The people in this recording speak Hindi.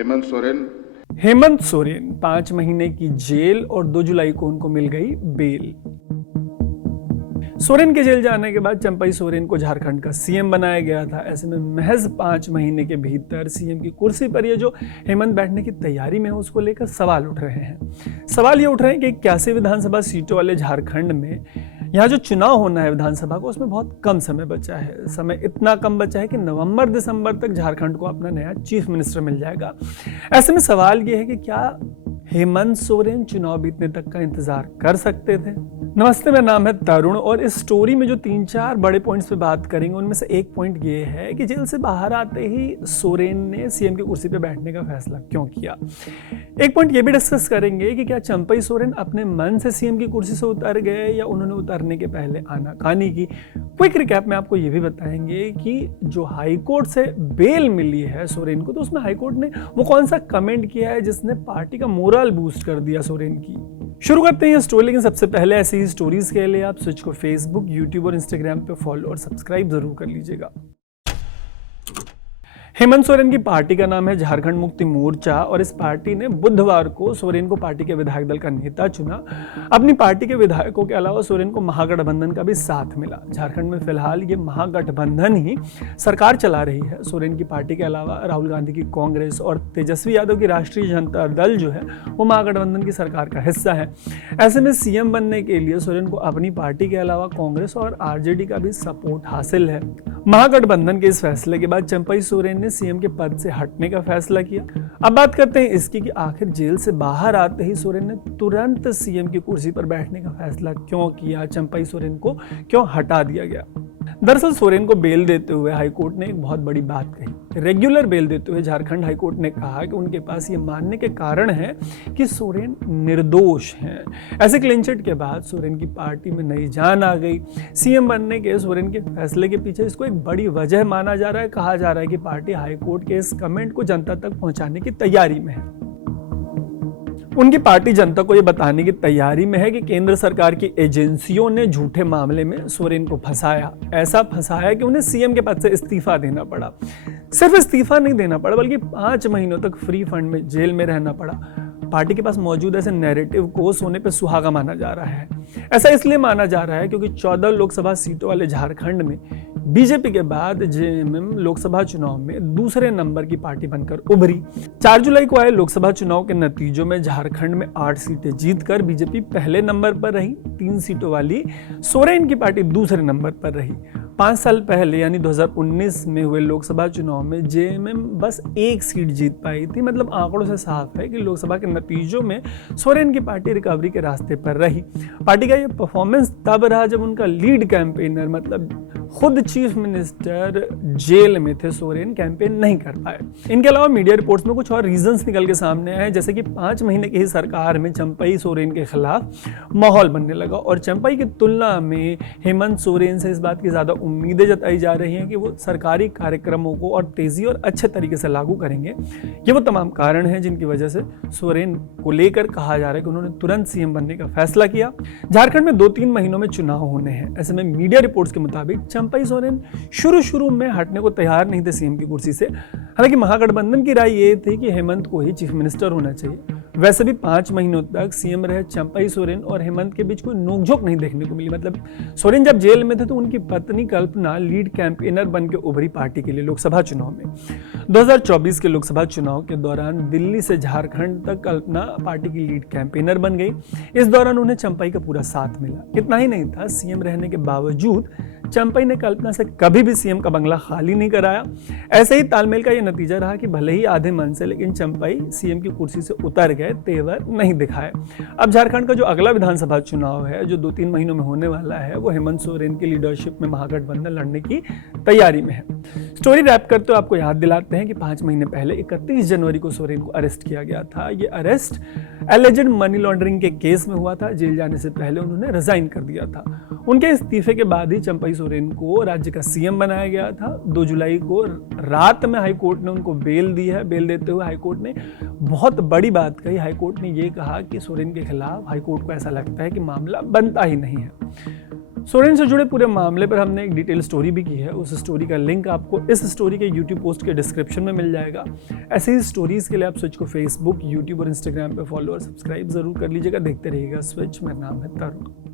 हेमंत सोरेन 5 महीने की जेल और 2 जुलाई को उनको मिल गई बेल। सोरेन के जेल जाने के बाद चंपई सोरेन को झारखंड का सीएम बनाया गया था। ऐसे में महज 5 महीने के भीतर सीएम की कुर्सी पर ये जो हेमंत बैठने की तैयारी में है उसको लेकर सवाल उठ रहे हैं। सवाल ये उठ रहे हैं कि 81 विधानसभा सीटों वाले झारखंड में यहाँ जो चुनाव होना है विधानसभा को, उसमें बहुत कम समय बचा है। समय इतना कम बचा है कि नवंबर दिसंबर तक झारखंड को अपना नया चीफ मिनिस्टर मिल जाएगा। ऐसे में सवाल ये है कि क्या हेमंत सोरेन चुनाव बीतने तक का इंतजार कर सकते थे? नमस्ते, मेरा नाम है तरुण और इस स्टोरी में जो 3-4 बड़े पॉइंट्स पे बात करेंगे उनमें से एक पॉइंट ये है कि जेल से बाहर आते ही सोरेन ने सीएम की कुर्सी पे बैठने का फैसला क्यों किया। एक पॉइंट ये भी डिस्कस करेंगे कि क्या चंपई सोरेन अपने मन से सीएम की कुर्सी से उतर गए या उन्होंने उतरने के पहले आनाकानी की। क्विक रिकैप में आपको ये भी बताएंगे कि जो हाईकोर्ट से बेल मिली है सोरेन को, तो उसमें हाईकोर्ट ने वो कौन सा कमेंट किया है जिसने पार्टी का मोरल बूस्ट कर दिया सोरेन की। शुरू करते हैं ये स्टोरी, लेकिन सबसे पहले ऐसी ही स्टोरीज के लिए आप स्विच को फेसबुक, यूट्यूब और इंस्टाग्राम पे फॉलो और सब्सक्राइब जरूर कर लीजिएगा। हेमंत सोरेन की पार्टी का नाम है झारखंड मुक्ति मोर्चा और इस पार्टी ने बुधवार को सोरेन को पार्टी के विधायक दल का नेता चुना। अपनी पार्टी के विधायकों के अलावा सोरेन को महागठबंधन का भी साथ मिला। झारखंड में फिलहाल ये महागठबंधन ही सरकार चला रही है। सोरेन की पार्टी के अलावा राहुल गांधी की कांग्रेस और तेजस्वी यादव की राष्ट्रीय जनता दल जो है वो महागठबंधन की सरकार का हिस्सा है। ऐसे में सीएम बनने के लिए सोरेन को अपनी पार्टी के अलावा कांग्रेस और आरजेडी का भी सपोर्ट हासिल है। महागठबंधन के इस फैसले के बाद चंपई सोरेन ने सीएम के पद से हटने का फैसला किया। अब बात करते हैं इसकी कि आखिर जेल से बाहर आते ही सोरेन ने तुरंत सीएम की कुर्सी पर बैठने का फैसला क्यों किया, चंपई सोरेन को क्यों हटा दिया गया। दरअसल सोरेन को बेल देते हुए हाईकोर्ट ने एक बहुत बड़ी बात कही। रेगुलर बेल देते हुए झारखंड हाईकोर्ट ने कहा कि उनके पास ये मानने के कारण है कि सोरेन निर्दोष हैं। ऐसे क्लीन चिट के बाद सोरेन की पार्टी में नई जान आ गई। सीएम बनने के सोरेन के फैसले के पीछे इसको एक बड़ी वजह माना जा रहा है। कहा जा रहा है कि पार्टी हाईकोर्ट के इस कमेंट को जनता तक पहुंचाने की तैयारी में है। उनकी पार्टी जनता को यह बताने की तैयारी में है कि केंद्र सरकार की एजेंसियों ने झूठे मामले में सोरेन को फंसाया। ऐसा फंसाया कि उन्हें सीएम के पद से इस्तीफा देना पड़ा। सिर्फ इस्तीफा नहीं देना पड़ा बल्कि 5 महीनों तक फ्री फंड में जेल में रहना पड़ा। पार्टी के पास मौजूद ऐसे नैरेटिव को सोने पे सुहागा माना जा रहा है। ऐसा इसलिए माना जा रहा है क्योंकि 14 लोकसभा सीटों वाले झारखंड में बीजेपी के बाद जेएमएम लोकसभा चुनाव में दूसरे नंबर की पार्टी बनकर उभरी। 4 जुलाई को आए लोकसभा चुनाव के नतीजों में झारखंड में 8 सीटें जीतकर बीजेपी पहले नंबर पर रही। 3 सीटों वाली सोरेन की पार्टी दूसरे नंबर पर रही। 5 साल पहले यानी 2019 में हुए लोकसभा चुनाव में जेएमएम बस 1 सीट जीत पाई थी। मतलब आंकड़ों से साफ है कि लोकसभा के नतीजों में सोरेन की पार्टी रिकवरी के रास्ते पर रही। पार्टी का ये परफॉर्मेंस तब रहा जब उनका लीड कैंपेनर मतलब खुद चीफ मिनिस्टर जेल में थे, सोरेन कैंपेन नहीं कर पाए। इनके अलावा मीडिया रिपोर्ट्स में कुछ और रीजंस निकल के सामने आए, जैसे कि 5 महीने की ही सरकार में चंपई सोरेन के खिलाफ माहौल बनने लगा और चंपई की तुलना में हेमंत सोरेन से इस बात की ज्यादा उम्मीदें जताई जा रही हैं कि वो सरकारी कार्यक्रमों को और तेजी और अच्छे तरीके से लागू करेंगे। ये वो तमाम कारण हैं जिनकी वजह से सोरेन को लेकर कहा जा रहा है कि उन्होंने तुरंत सीएम बनने का फैसला किया। झारखंड में 2-3 महीनों में चुनाव होने हैं। ऐसे में मीडिया रिपोर्ट्स के मुताबिक चंपई सोरेन शुरू में हटने को तैयार नहीं थे सीएम की कुर्सी से। हालांकि महागठबंधन की राय ये थी कि हेमंत को ही चीफ मिनिस्टर होना चाहिए। वैसे भी 5 महीनों तक सीएम रहे चंपई सोरेन और हेमंत के बीच कोई नोकझोंक नहीं देखने को मिली। मतलब सोरेन जब जेल में थे तो उनकी पत्नी कल्पना लीड कैंपेनर बन के उभरी पार्टी के लिए लोकसभा चुनाव में। 2024 के लोकसभा चुनाव के दौरान दिल्ली से झारखंड तक कल्पना पार्टी की लीड कैंपेनर बन गई। इस दौरान उन्हें चंपई का पूरा साथ मिला। इतना ही नहीं था, सीएम रहने के बावजूद चंपई ने कल्पना से कभी भी सीएम का बंगला खाली नहीं कराया। ऐसे ही तालमेल का यह नतीजा रहा कि भले ही आधे मन से लेकिन चंपई सीएम की कुर्सी से उतर गए, तेवर नहीं दिखाए। अब झारखंड का जो अगला विधानसभा चुनाव है जो 2-3 महीनों में होने वाला है वो हेमंत सोरेन की लीडरशिप में महागठबंधन लड़ने की तैयारी में है। स्टोरी रैप करते आपको याद दिलाते हैं कि 5 महीने पहले 31 जनवरी को सोरेन को अरेस्ट किया गया था। ये अरेस्ट एलिजेड मनी लॉन्ड्रिंग के केस में हुआ था। जेल जाने से पहले उन्होंने रिजाइन कर दिया था। उनके इस्तीफे के बाद ही चंपई सोरेन को राज्य का सीएम बनाया गया था। 2 जुलाई को रात में हाईकोर्ट ने उनको बेल दी है। बेल देते हुए हाईकोर्ट ने बहुत बड़ी बात कही। हाईकोर्ट ने यह कहा कि सोरेन के खिलाफ हाईकोर्ट को ऐसा लगता है कि मामला बनता ही नहीं है। सोरेन से जुड़े पूरे मामले पर हमने एक डिटेल स्टोरी भी की है। उस स्टोरी का लिंक आपको इस स्टोरी के यूट्यूब पोस्ट के डिस्क्रिप्शन में मिल जाएगा। ऐसे ही स्टोरीज के लिए आप स्विच को फेसबुक, यूट्यूब और इंस्टाग्राम पे फॉलो और सब्सक्राइब जरूर कर लीजिएगा। देखते रहिएगा स्विच। मेरा नाम है तरुण।